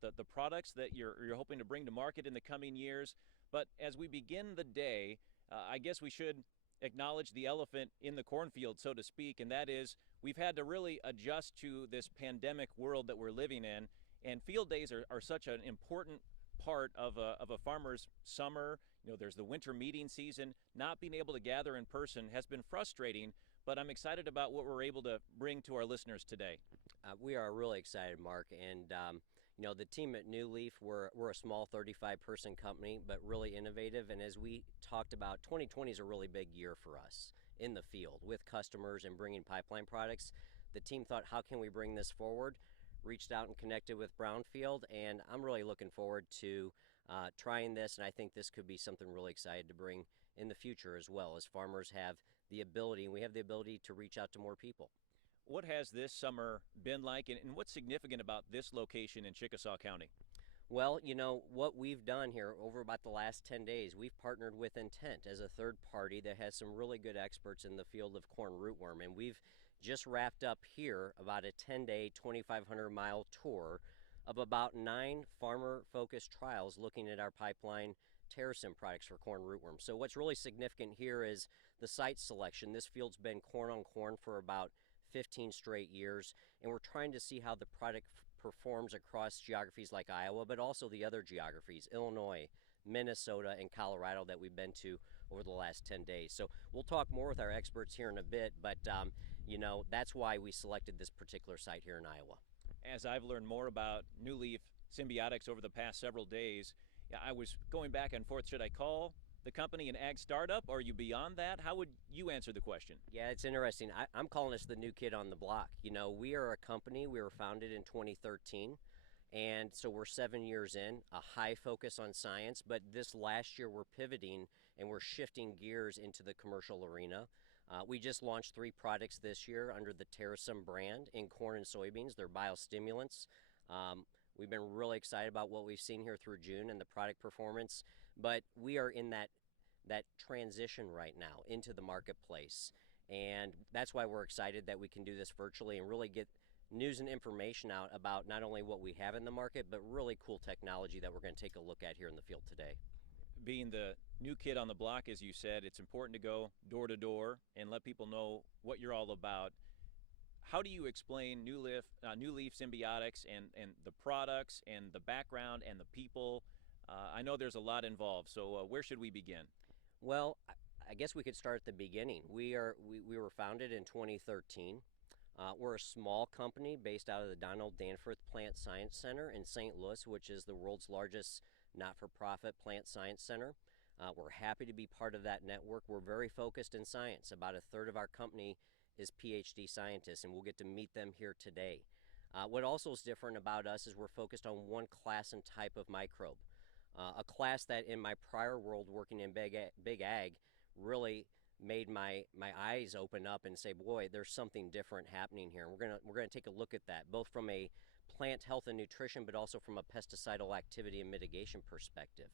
the products that you're hoping to bring to market in the coming years. But as we begin the day, I guess we should acknowledge the elephant in the cornfield, so to speak, and that is we've had to really adjust to this pandemic world that we're living in. And field days are such an important part of a farmer's summer. There's the winter meeting season. Not being able to gather in person has been frustrating, but I'm excited about what we're able to bring to our listeners today. We are really excited, Mark, and the team at NewLeaf, we're a small 35-person company, but really innovative. And as we talked about, 2020 is a really big year for us in the field with customers and bringing pipeline products. The team thought, how can we bring this forward? Reached out and connected with Brownfield, and I'm really looking forward to trying this, and I think this could be something really excited to bring in the future as well, as farmers have the ability, and we have the ability to reach out to more people. What has this summer been like, and what's significant about this location in Chickasaw County? Well, what we've done here over about the last 10 days, we've partnered with Intent as a third party that has some really good experts in the field of corn rootworm. And we've just wrapped up here about a 10-day, 2,500-mile tour of about 9 farmer-focused trials looking at our pipeline Terracin products for corn rootworm. So what's really significant here is the site selection. This field's been corn on corn for about 15 straight years, and we're trying to see how the product performs across geographies like Iowa, but also the other geographies, Illinois, Minnesota, and Colorado that we've been to over the last 10 days. So we'll talk more with our experts here in a bit, but that's why we selected this particular site here in Iowa. As I've learned more about NewLeaf Symbiotics over the past several days, I was going back and forth. Should I call the company an ag startup, or are you beyond that? How would you answer the question? Yeah, it's interesting. I'm calling us the new kid on the block. We are a company, we were founded in 2013, and so we're 7 years in, a high focus on science, but this last year we're pivoting and we're shifting gears into the commercial arena. We just launched 3 products this year under the Terracin brand in corn and soybeans. They're biostimulants. We've been really excited about what we've seen here through June and the product performance, but we are in that transition right now into the marketplace. And that's why we're excited that we can do this virtually and really get news and information out about not only what we have in the market, but really cool technology that we're going to take a look at here in the field today. Being the new kid on the block, as you said, it's important to go door to door and let people know what you're all about. How do you explain NewLeaf Symbiotics and the products and the background and the people? I know there's a lot involved, so where should we begin? Well, I guess we could start at the beginning. We were founded in 2013. We're a small company based out of the Donald Danforth Plant Science Center in St. Louis, which is the world's largest not-for-profit plant science center. We're happy to be part of that network. We're very focused in science. About a third of our company is PhD scientists, and we'll get to meet them here today. What also is different about us is we're focused on one class and type of microbe. A class that in my prior world working in big ag really made my eyes open up and say, boy, there's something different happening here. And we're gonna take a look at that, both from a plant health and nutrition, but also from a pesticidal activity and mitigation perspective.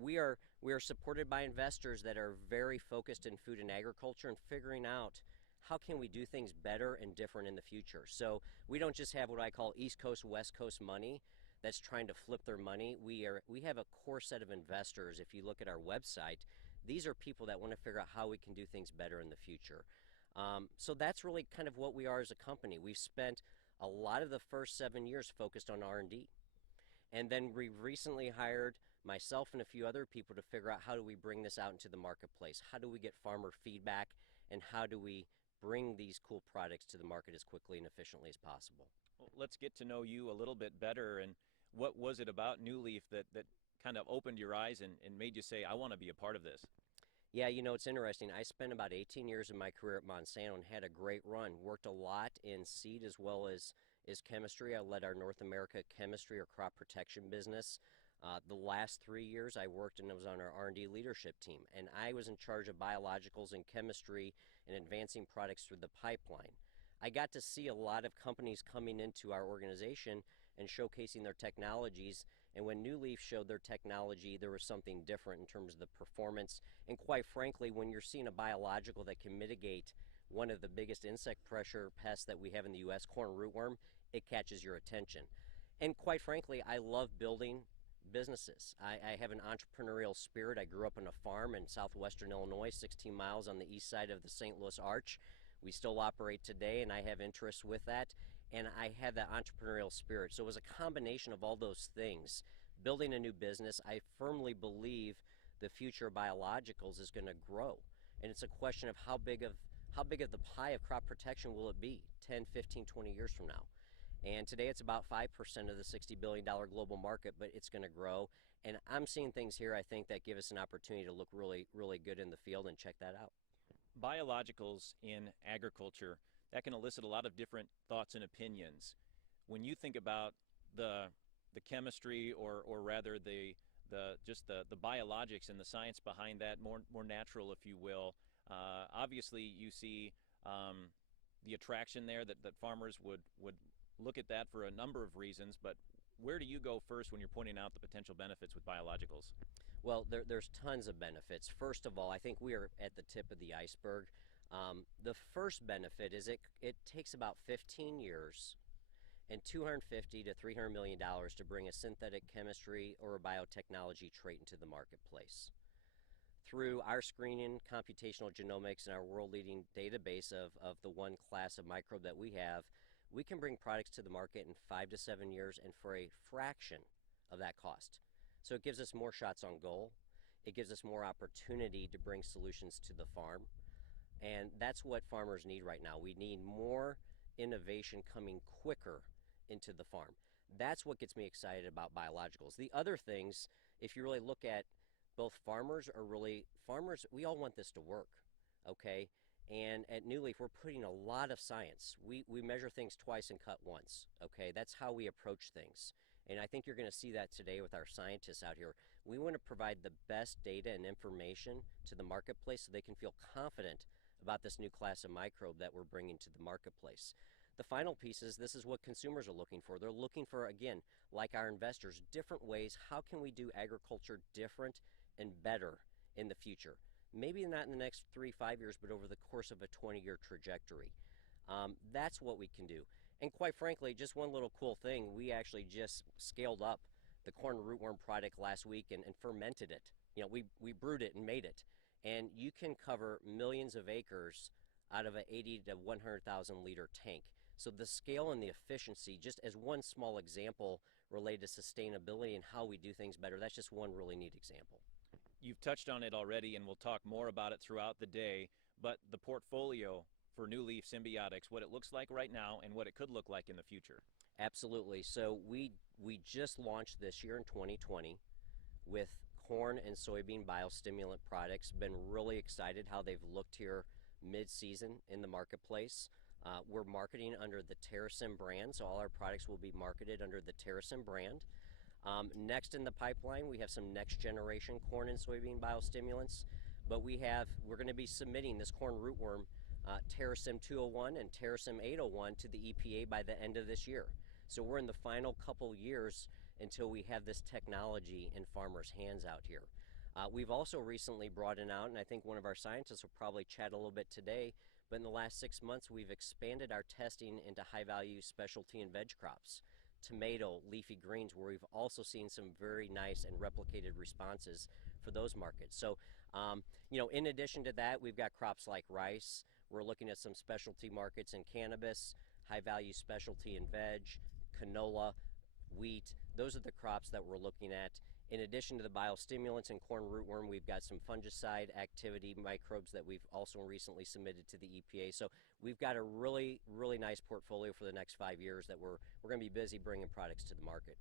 We are supported by investors that are very focused in food and agriculture and figuring out how can we do things better and different in the future. So we don't just have what I call East Coast, West Coast money that's trying to flip their money. We have a core set of investors. If you look at our website, these are people that want to figure out how we can do things better in the future. So that's really kind of what we are as a company. We've spent a lot of the first 7 years focused on R&D. And then we recently hired myself and a few other people to figure out how do we bring this out into the marketplace? How do we get farmer feedback? And how do we bring these cool products to the market as quickly and efficiently as possible? Well, let's get to know you a little bit better. And what was it about NewLeaf that kind of opened your eyes and made you say, I want to be a part of this? Yeah, it's interesting. I spent about 18 years of my career at Monsanto and had a great run. Worked a lot in seed as well as chemistry. I led our North America chemistry or crop protection business. The last 3 years I worked and I was on our R&D leadership team. And I was in charge of biologicals and chemistry and advancing products through the pipeline. I got to see a lot of companies coming into our organization and showcasing their technologies. And when NewLeaf showed their technology, there was something different in terms of the performance. And quite frankly, when you're seeing a biological that can mitigate one of the biggest insect pressure pests that we have in the U.S., corn rootworm, it catches your attention. And quite frankly, I love building businesses. I have an entrepreneurial spirit. I grew up on a farm in southwestern Illinois, 16 miles on the east side of the St. Louis Arch. We still operate today, and I have interests with that. And I have that entrepreneurial spirit. So it was a combination of all those things. Building a new business, I firmly believe the future of biologicals is going to grow. And it's a question of how big of the pie of crop protection will it be 10, 15, 20 years from now. And today it's about 5% of the $60 billion global market, but it's going to grow. And I'm seeing things here, I think, that give us an opportunity to look really, really good in the field and check that out. Biologicals in agriculture, that can elicit a lot of different thoughts and opinions. When you think about the chemistry, or rather the biologics and the science behind that, more natural, if you will, obviously you see the attraction there that farmers would look at that for a number of reasons, but where do you go first when you're pointing out the potential benefits with biologicals? Well, there's tons of benefits. First of all, I think we are at the tip of the iceberg. The first benefit is it takes about 15 years and $250 to $300 million to bring a synthetic chemistry or a biotechnology trait into the marketplace. Through our screening, computational genomics, and our world-leading database of the one class of microbe that we have, we can bring products to the market in 5 to 7 years and for a fraction of that cost. So it gives us more shots on goal. It gives us more opportunity to bring solutions to the farm. And that's what farmers need right now. We need more innovation coming quicker into the farm. That's what gets me excited about biologicals. The other things, if you really look at both farmers, we all want this to work, okay? And at NewLeaf, we're putting a lot of science. We measure things twice and cut once, okay? That's how we approach things. And I think you're going to see that today with our scientists out here. We want to provide the best data and information to the marketplace so they can feel confident about this new class of microbe that we're bringing to the marketplace. The final piece is this is what consumers are looking for. They're looking for, again, like our investors, different ways. How can we do agriculture different and better in the future? Maybe not in the next 3-5 years, but over the course of a 20-year trajectory. That's what we can do. And quite frankly, just one little cool thing, we actually just scaled up the corn rootworm product last week and fermented it. You know, we brewed it and made it. And you can cover millions of acres out of an 80 to 100,000 liter tank. So the scale and the efficiency, just as one small example related to sustainability and how we do things better, that's just one really neat example. You've touched on it already, and we'll talk more about it throughout the day, but the portfolio for NewLeaf Symbiotics, what it looks like right now and what it could look like in the future. Absolutely. So we just launched this year in 2020 with corn and soybean biostimulant products. Been really excited how they've looked here mid-season in the marketplace. We're marketing under the TerraSym brand, so all our products will be marketed under the TerraSym brand. Next in the pipeline, we have some next generation corn and soybean biostimulants, but we're going to be submitting this corn rootworm TerraSym 201 and TerraSym 801 to the EPA by the end of this year. So we're in the final couple years until we have this technology in farmers' hands out here. We've also recently brought it out, and I think one of our scientists will probably chat a little bit today, but in the last 6 months, we've expanded our testing into high-value specialty and veg crops, tomato, leafy greens, where we've also seen some very nice and replicated responses for those markets. So, in addition to that, we've got crops like rice. We're looking at some specialty markets in cannabis, high-value specialty in veg, canola, wheat. Those are the crops that we're looking at. In addition to the biostimulants and corn rootworm, we've got some fungicide activity microbes that we've also recently submitted to the EPA. So we've got a really, really nice portfolio for the next 5 years that we're going to be busy bringing products to the market.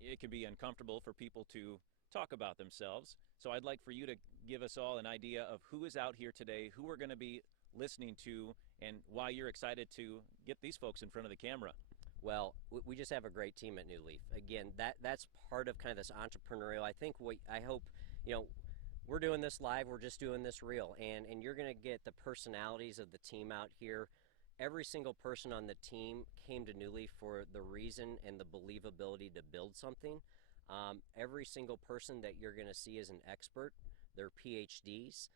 It can be uncomfortable for people to talk about themselves, so I'd like for you to give us all an idea of who is out here today, who we're going to be listening to, and why you're excited to get these folks in front of the camera. Well, we just have a great team at NewLeaf. Again, that's part of kind of this entrepreneurial. I think I hope, we're doing this live, we're just doing this real, and you're going to get the personalities of the team out here. Every single person on the team came to NewLeaf for the reason and the believability to build something. Every single person that you're going to see is an expert. They're PhDs.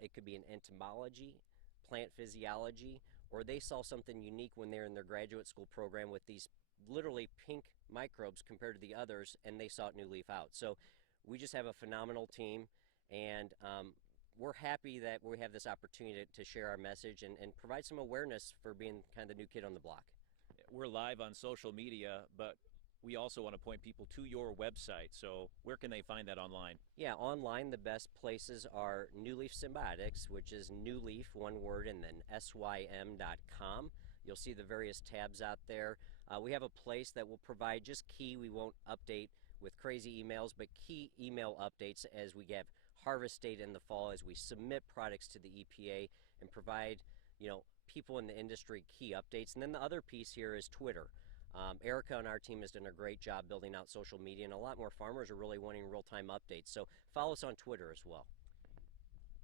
It could be in entomology, plant physiology, or they saw something unique when they're in their graduate school program with these literally pink microbes compared to the others, and they sought NewLeaf out. So we just have a phenomenal team, and we're happy that we have this opportunity to share our message and provide some awareness for being kind of the new kid on the block. We're live on social media, but we also want to point people to your website. So where can they find that online? Yeah, online the best places are NewLeaf Symbiotics, which is NewLeaf, one word, and then sym.com. You'll see the various tabs out there. We have a place that will provide just key, we won't update with crazy emails, but key email updates as we get harvest date in the fall, as we submit products to the EPA and provide, people in the industry key updates. And then the other piece here is Twitter. Erica on our team has done a great job building out social media, and a lot more farmers are really wanting real-time updates. So follow us on Twitter as well.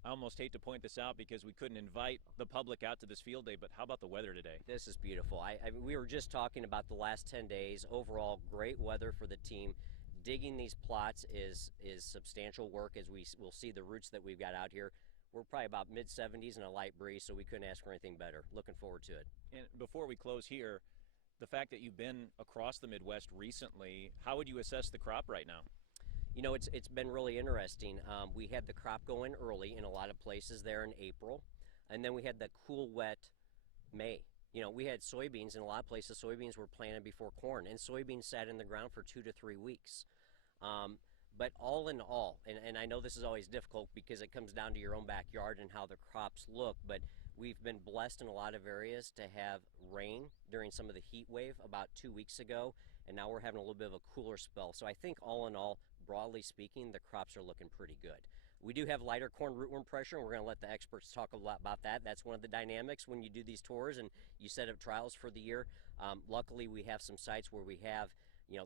I almost hate to point this out because we couldn't invite the public out to this field day, but how about the weather today? This is beautiful. We were just talking about the last 10 days. Overall, great weather for the team. Digging these plots is substantial work, as we'll see the roots that we've got out here. We're probably about mid-70s and a light breeze, so we couldn't ask for anything better. Looking forward to it. And before we close here, the fact that you've been across the Midwest recently, how would you assess the crop right now? It's been really interesting. We had the crop going early in a lot of places there in April, and then we had the cool, wet May. We had soybeans in a lot of places. Soybeans were planted before corn, and soybeans sat in the ground for 2 to 3 weeks. But all in all, and I know this is always difficult because it comes down to your own backyard and how the crops look, but we've been blessed in a lot of areas to have rain during some of the heat wave about 2 weeks ago, and now we're having a little bit of a cooler spell. So I think all in all, broadly speaking, the crops are looking pretty good. We do have lighter corn rootworm pressure, and we're going to let the experts talk a lot about that. That's one of the dynamics when you do these tours and you set up trials for the year. Luckily, we have some sites where we have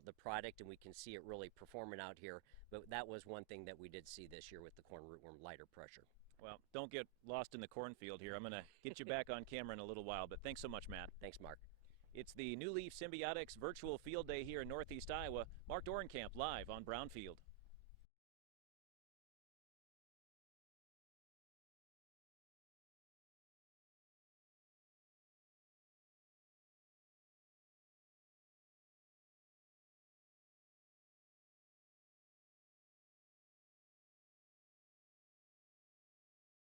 the product and we can see it really performing out here. But that was one thing that we did see this year with the corn rootworm, lighter pressure. Well, don't get lost in the cornfield here. I'm going to get you back on camera in a little while, but thanks so much, Matt. Thanks, Mark. It's the NewLeaf Symbiotics Virtual Field Day here in Northeast Iowa. Mark Dorenkamp live on Brownfield.